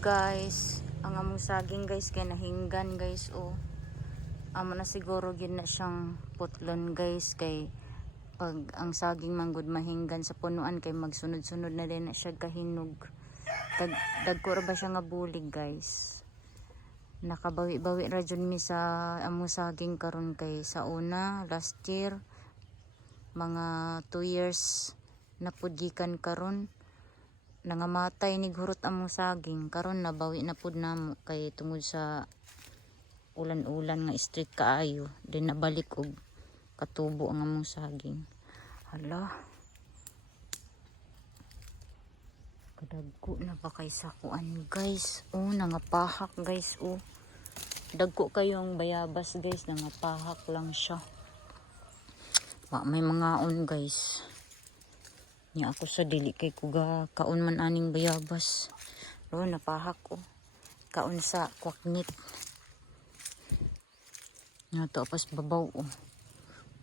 guys, ang among saging guys kay nahinggan guys. Amo na siguro gid na siyang putlon guys, kay pag ang saging manggod mahinggan sa punuan kay magsunod-sunod na din na siya kahinog. Dagko ra ba siya nga bulig guys. Nakabawi-bawi ra jud mi sa among saging karon, kay sa una last year mga 2 years na pud gikan karon nangamatay ni hurot among saging. Karon nabawi na pud namo kay tungod sa ulan-ulan nga strict kaayo, din nabalik og katubo ang among saging. Hala, kadagko na ba kay sa kuan guys. Nangapahak guys. Dagko kayong bayabas guys, nangapahak lang siya. May mga on guys. Nya ako sa dili kay kuga kaon man aning bayabas. Napahak ko. Kaon sa kwaknit. Nya to pas babaw.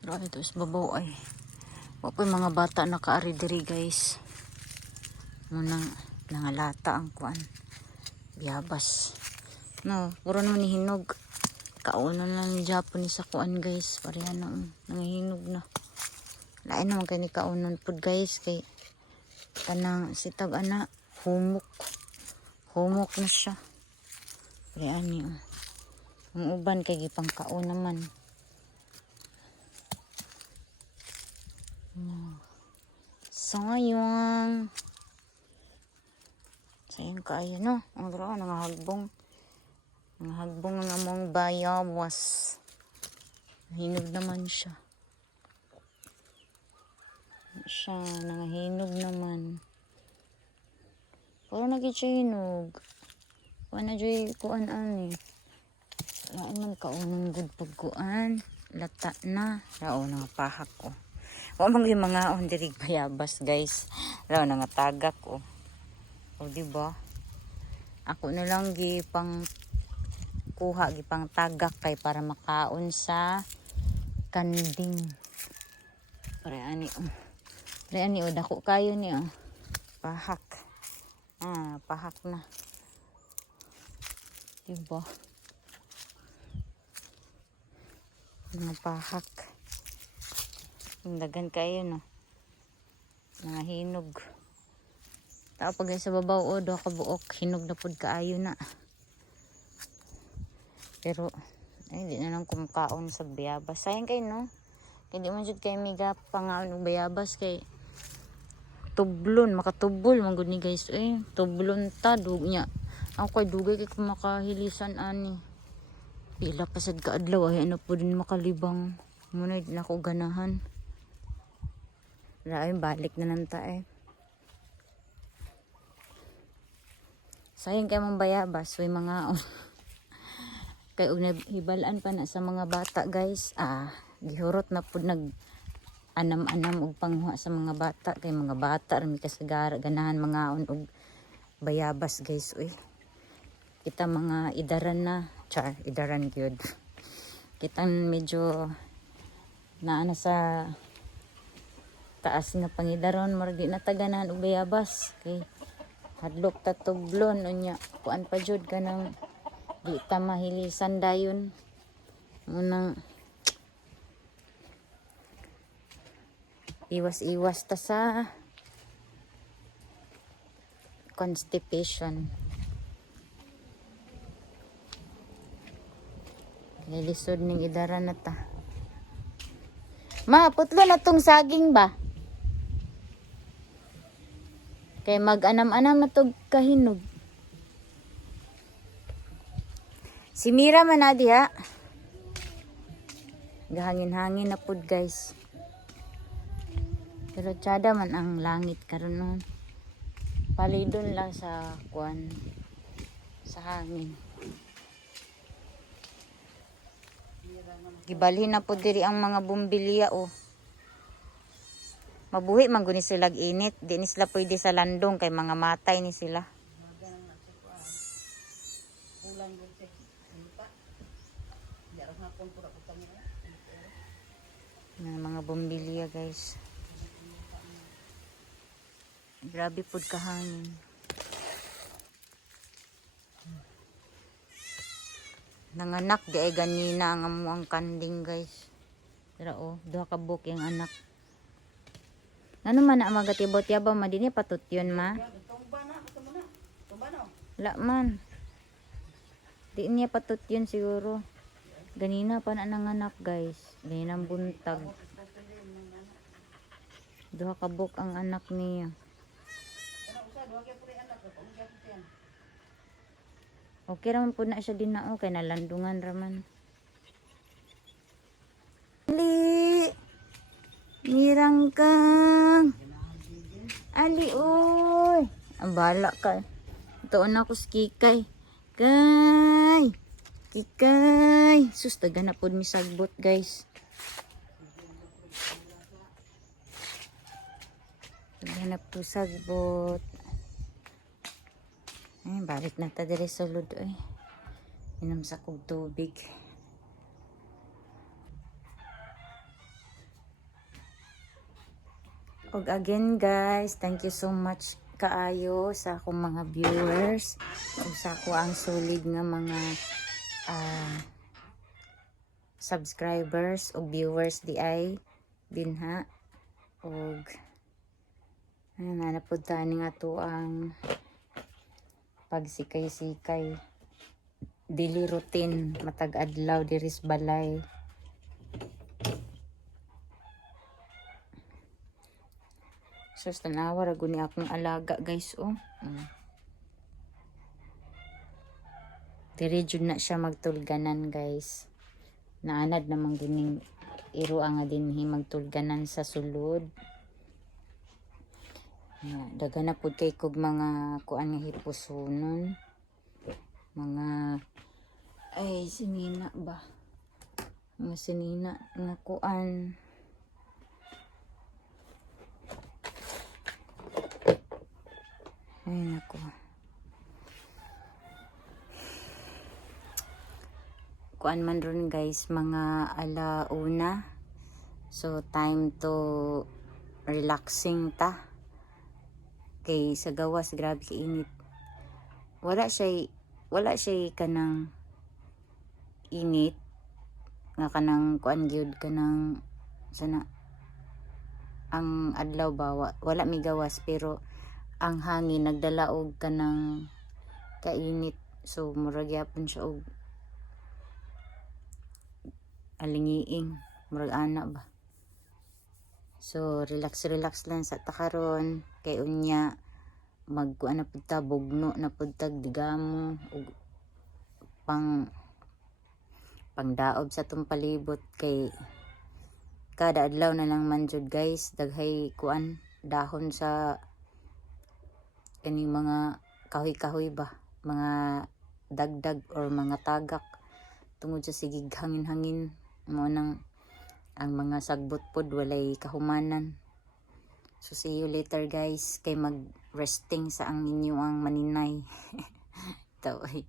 Grabe to sa babaw ay. Wa pa mga bata nakaari diri guys. Munang nangalata ang kuan. Bayabas. Puro naman ni hinog. Kaon na lang ni Japanese sa kuan guys. Pareha na nangihinog na. Lain naman kay ni kaunon pud guys, kay kanang sitag ana humok na siya. Kaya ani ang uban kay gipang kaon naman. Sayang kaayo no. Ang dara nangahagbong ang among bayabas. Hinog naman siya. Nangahinog naman. Pero nagichinog. Kuan na joy kuan ani. Lain man kaunang good pagkuan. Lata na. Rao nangapahak ko. Wa man gyud mga on diri bayabas guys. Rao nangatagak ko. Diba? Ako na lang gipang kuha gipang tagak kay para makaon sa kanding. Pare ani dako kayo ni pahak. Pahak na. Diba? Pahak. Dagan kayo no. Hinog. Tapos pag sa babaw do ka buok, hinog na pud kaayo na. Pero di na lang kumakaon sa bayabas. Sayang kayo no. Kaya di man jud kay miga pangaon og bayabas kay tublon, makatubol man gud ni guys. Tublon ta dug nya. Ako kay dugay kay kumakahilisan ani. Pila pa sad ka adlaw ay ano pud din makalibang. Muna na ko ganahan. Lain balik na nanta Sayang kay mong bayabas, way mga kay og hibalaan pa na sa mga bata guys. Gihurot na pud nag anam-anam og panghuwa sa mga bata, kay mga bata rin kasagara ganahan mga og bayabas guys. Kita mga idaran na, idaran gyud. Kita medyo naana sa taas nga pangidaron, marag di na taganahan og bayabas kay hadlok ta tublon unya kuan pa jud kanang di ta mahilisan dayon. Munang iwas-iwas ta sa constipation. Lilisod ning idaran na ta. Putlo na tong saging ba? Kay mag-anam-anam na tong kahinog. Si Mira man na diha. Gahangin-hangin na pud guys. Pero tsada man ang langit karon nun. Palidon lang sa kuan sa hangin. Gibalhin na pud diri ang mga bumbilya Mabuhi man guni sila init, di ni sila pwede sa landong kay mga matay ni sila. Mga bumbilya guys. Grabe pud kahangin. Nanganak di ay ganina ang amuang kanding guys. Pero duha ka book yung anak. Ano man na magatibot yabaw madini patut yun ma? Wala man. Di niya patut yun siguro. Ganina pa na nanganak guys. Ganina buntag. Duha ka book ang anak niya. Okay raman po na siya din na kay nalandungan raman. Ali! Mirang kang! Ali, oy! Ang bala ka. Itoon ako sa Kikay. Kay! Kikay! Sus, taga na po mi sagbot guys. Taga na po sagbot. Ay, balik na ta dire sa sulod ay. Inom sa kog tubig. Og again guys, thank you so much kaayo sa akong mga viewers. Ug sa ako ang solid nga mga subscribers o viewers di ay dinha. Og nanapod tani nga to ang pagsikay-sikay daily routine matag adlaw diris balay. Sus tanawa ra guni akong alaga guys Diri jud na siya magtulganan guys. Naanad namang gining iro nga dinhi magtulganan sa sulod. Daga na pud kay kog mga kuan nga hipusonon. Mga ay sinina ba? Mga sinina nga kuan. Ay nako. Kuan man ron guys mga alauna. So time to relaxing ta. Kay sa gawas grabe ka init. Wala siya kanang init nga kanang kuan gyud kanang sana ang adlaw ba wala mi gawas pero ang hangin nagdala og kanang kainit. So murag yapon siya og alingiing murag ana ba. So relax lang sa takaron kay unya magkuan na pud ta bugno na pud tag digamo ug pangdaob sa tong palibot kay kada adlaw na lang man jud guys daghay kuan dahon sa kani mga kahoy ba mga dagdag or mga tagak tungod sa sigig hangin mo nang ang mga sagbot pod walay kahumanan. So see you later guys kay mag resting sa ang inyo ang maninay. Taway.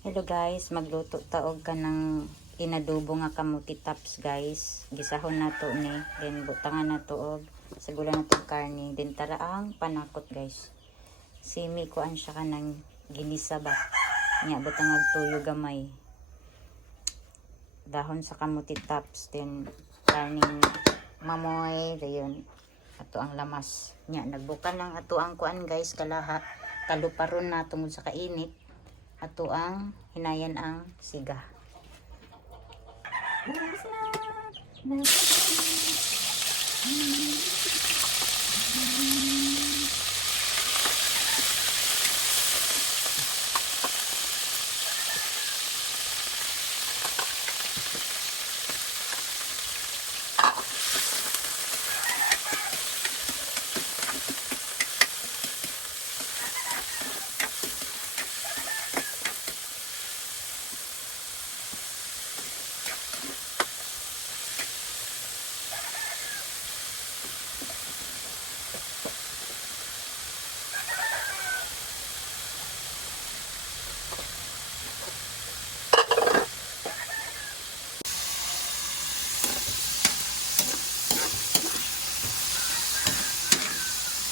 Hello guys, magluto taog ka ng inadobo nga kamuti tops guys. Gisahon na to ni, then butangan na to og sagula na to karne, then tara ang panakot guys. Simi kuan siya kanang ginisa ba. Nya butangag tuyo gamay. Dahon sa kamuti tops, then karning mamoy, dayon ato ang lamas nya nagbukan lang ato ang kuan guys kalaha kaluparon na tungod sa kainit ato ang hinayan ang siga.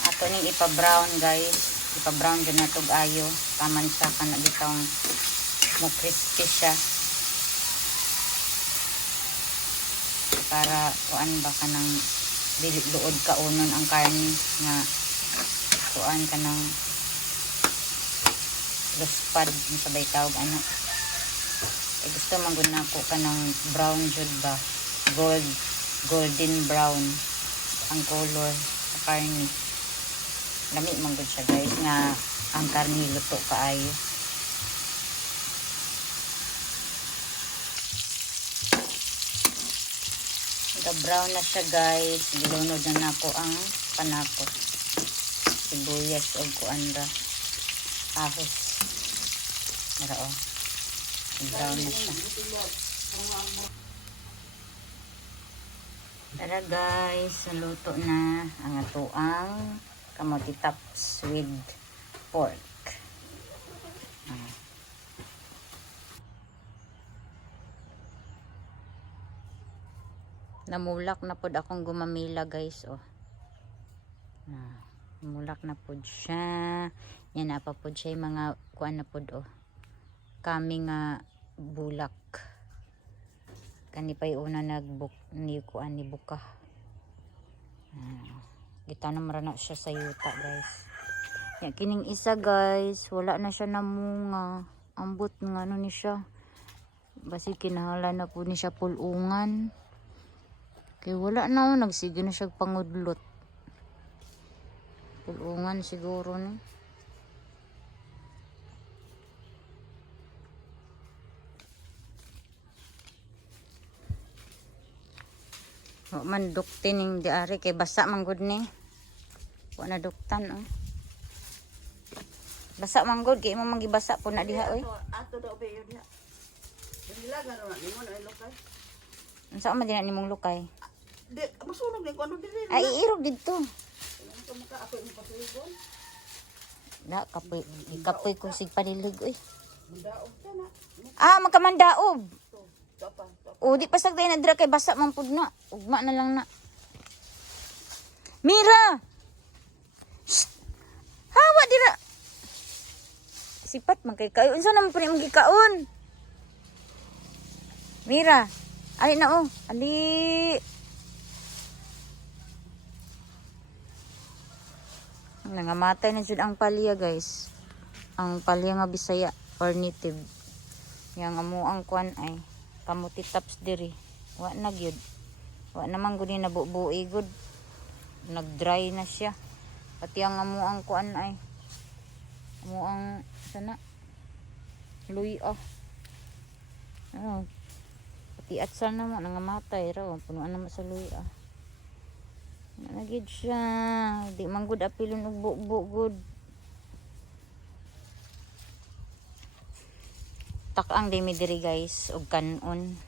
Ato ning ipa-brown guys, ipa-brown gyud na tog ayo taman sa kana bitong mo crispy siya. Para kuan ba ka ng dili luod ka unon ang karne nga kuan ka ng luspad sabay tawag ano. Gusto man gud nako ka ng brown jud ba, golden brown ang color sa karne. Lami man gud siya guys nga ang karne luto kaayo. Brown na siya guys, gilunod na nako ang panako, sibuyas o kuanda ahos. Mara o, brown na siya. Tara guys, naluto na ang atuang kamote tops with pork. Namulak na pod akong gumamila guys oh. Namulak na pod siya. Yan na pa pod siya mga kuan na pod oh. Kami nga bulak. Kani pa una nagbuk ni kuan ni buka. Kita na marana siya sa yuta guys. Yan kining isa guys, wala na siya namunga. Ambot nga ano ni siya. Basi kinahalan na po ni siya pulungan. Kaya wala na nagsige na siya pangudlot. Pulungan siguro ni. Wa man duktin ning diari kay basa man gud ni. Wa na duktan oh. Basa man gud kay mo mangibasa po na diha oy. Ato daw ba yun diha. Dili gano na nimo na lokay. Unsa man din nimong lukay? Di masunog ni kuno dili. Ay iirog didto. Ano ka ako imong pasuligon? Da kapoy, kapoy ko sig panilig oy. Mandaog ta na. Magkamandaog. Tapa. O di pasag day na dira kay basa man pud na. Ugma na lang na. Mira. Shh. Hawa dira. Sipat man kay kayo. Unsa naman pud imong gikaon? Mira. Ali na oh. Ali. Nangamatay na jud ang palya guys. Ang palya nga Bisaya or native. Yang amo ang kuan ay kamote tops diri. Wa na gyud. Wa naman gud ni nabubui gud. Nag-dry na siya. Pati ang amo ang kuan ay amo ang sana luy ah. Oh. Pati atsal na mo nangamatay raw. Punuan na sa luy ah. Nagid siya. Di man gud apilon og buo gud. Tak-ang dimi diri guys og kanon.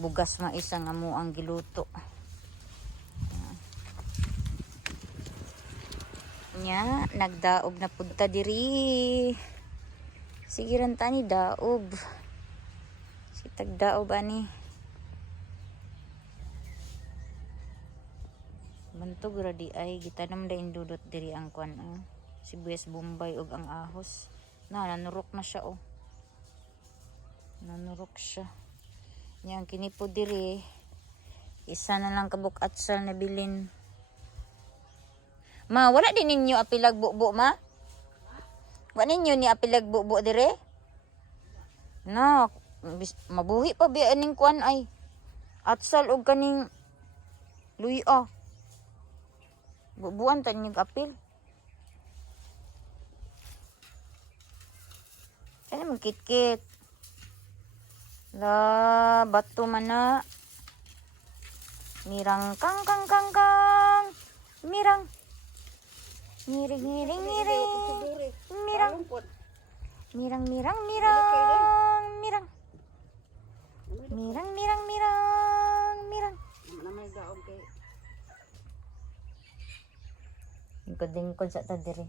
Bugas ma isa nga mo ang giluto. Nya nagdaob na pudta diri. Sige ran tani daob. Si tagdaob ani. Bantog ra di ay gitanam da indudot diri ang kuan sibuyas bombay ug ang ahos. Nanurok na siya oh. Nanurok siya. Yang kini po diri isa na lang kabuk atsal na bilin. Ma, wala din ninyo apilag bubo ma? Wala ninyo ni apilag bubo dire? No, mabuhi pa bi aning kuan ay atsal ug kaning luya. Bubuan ta ninyo apil. Ano mong kit-kit? La, bato man na. Mirang kang kang kang kang. Mirang. Miring miring miring. Mirang. Mirang mirang mirang. Mirang. Mirang mirang mirang. Mirang. Namay daog kay Lingkod sa ta diri.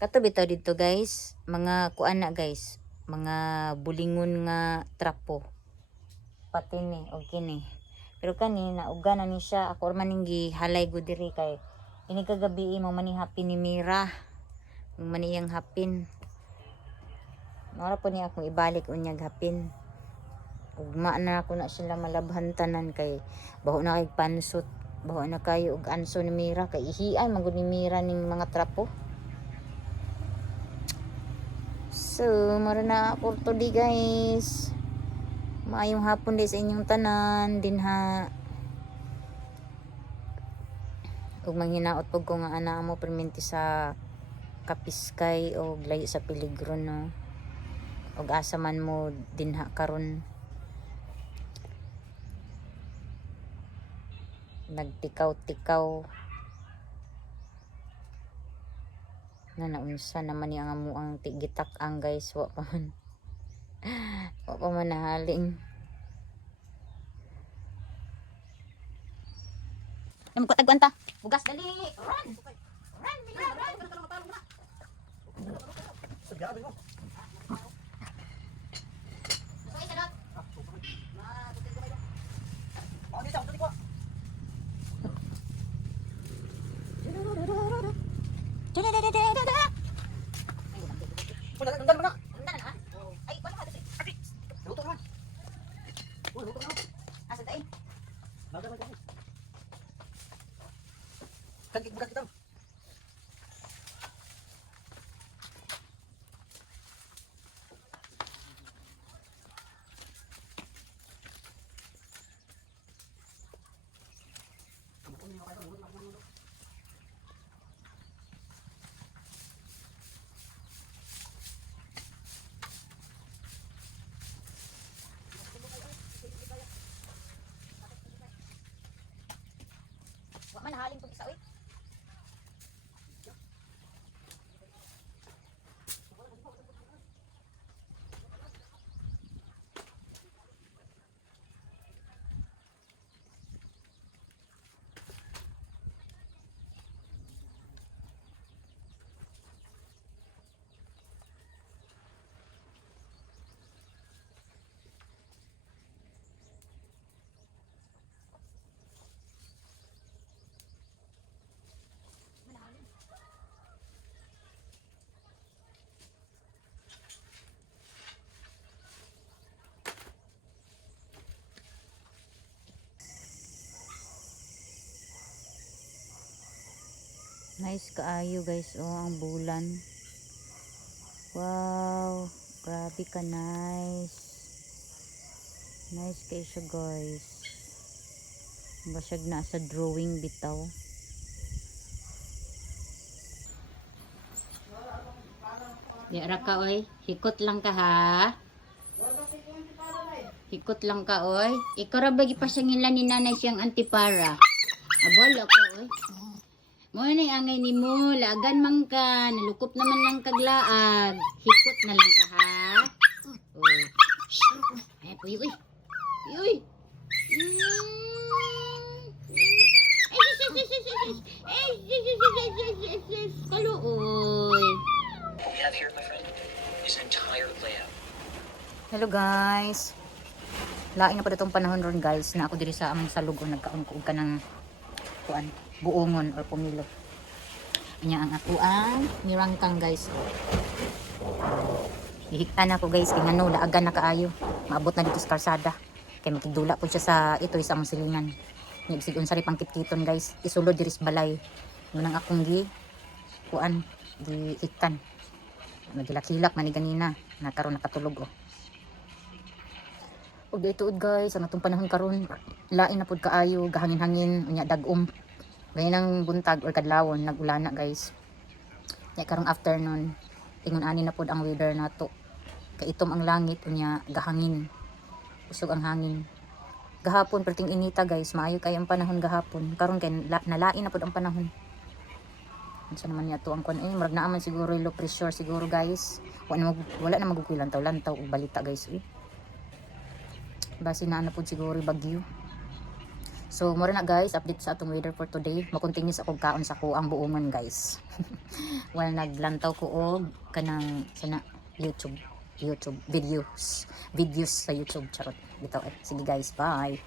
Kato bitaw dito guys, mga kuan na guys, mga bulingon nga trapo. Pati ni og kini. Pero kani nauga na ni siya, ako man ning gihalay gud diri kay ini kagabi mo man ni hapin ni Mira. Mo man iyang hapin. Nara po niya akong ibalik unyag hapin. Ugma na ako na sila malabhan tanan kay baho na kay pansot. Baho na kayo og anso ni Mira kay ihian magud ni Mira ning mga trapo. So, mara na for today guys. Maayong hapon din sa inyong tanan din ha. Ug manghinaot pag ko nga ana mo perminti sa Kapiskay o layo sa peligro no. Og asa man mo dinha karon. Nagtikaw-tikaw na naunsa naman ni ang amuang tigitak ang guys wa pa man wa pa man nahaling. Ay mo katagwan ta. Bugas dali. Run. Run, Mila, run. Sabi mo. Sorry, sadot. Ano sa ko? Wala nang mana. Ay, wala ka kasi. Luto man. Luto man. Asa tayo? Maganda man. Kagig bukas kita. Wa man haling pag isa oy. Nice kaayo guys, oh ang bulan. Wow, grabe ka nice. Nice kayo siya guys. Basyag na sa drawing bitaw. Di ara ka oy, hikot lang ka ha. Hikot lang ka oy. Ikaw ra bagi pasangilan ni nanay siyang antipara. Abala ka oy. Mo na angay ni mo, lagan man ka, nalukop naman ng kaglaag. Hikot na lang ka ha. Oh. Ay, uy, uy. Uy. Kaluoy. What we have here, my friend, is an entire lab. Hello guys. Lain na po itong panahon ron guys na ako diri sa aming salug o nagkaon-kuog ka ng kuan, buongon or pumilo. Anya ang ako ang nirangkang guys. Ihiktan ako guys kay ngano laagan na kaayo. Maabot na dito sa karsada. Kay makigdula po siya sa ito sa among silingan. Nya sigon sari pangkitkiton guys. Isulod diri sa balay. Ngunang akong gi kuan di hiktan. Nagilak-hilak man ni ganina. Nakaroon nakatulog oh. Og dito guys, ang atong panahon karon lain na pud kaayo, gahangin-hangin, unya dagom. Ganyan buntag or kadlawon nagulana guys. Nya karong afternoon, ingon ani na pud ang weather nato. Kay itom ang langit unya gahangin. Usog ang hangin. Gahapon perting inita guys, maayo kay ang panahon gahapon. Karon kay nalain na pud ang panahon. Unsa naman niya to ang kuan murag naa man siguro low pressure siguro guys. Wala na magugwilantaw-lantaw og balita guys. Basi na pud siguro bagyo. So mura na guys, update sa atong weather for today. Makontinue sa akong kaon sa kuang buongon guys. Well naglantaw ko og kanang sana YouTube videos sa YouTube charot. Bitaw sige guys, bye.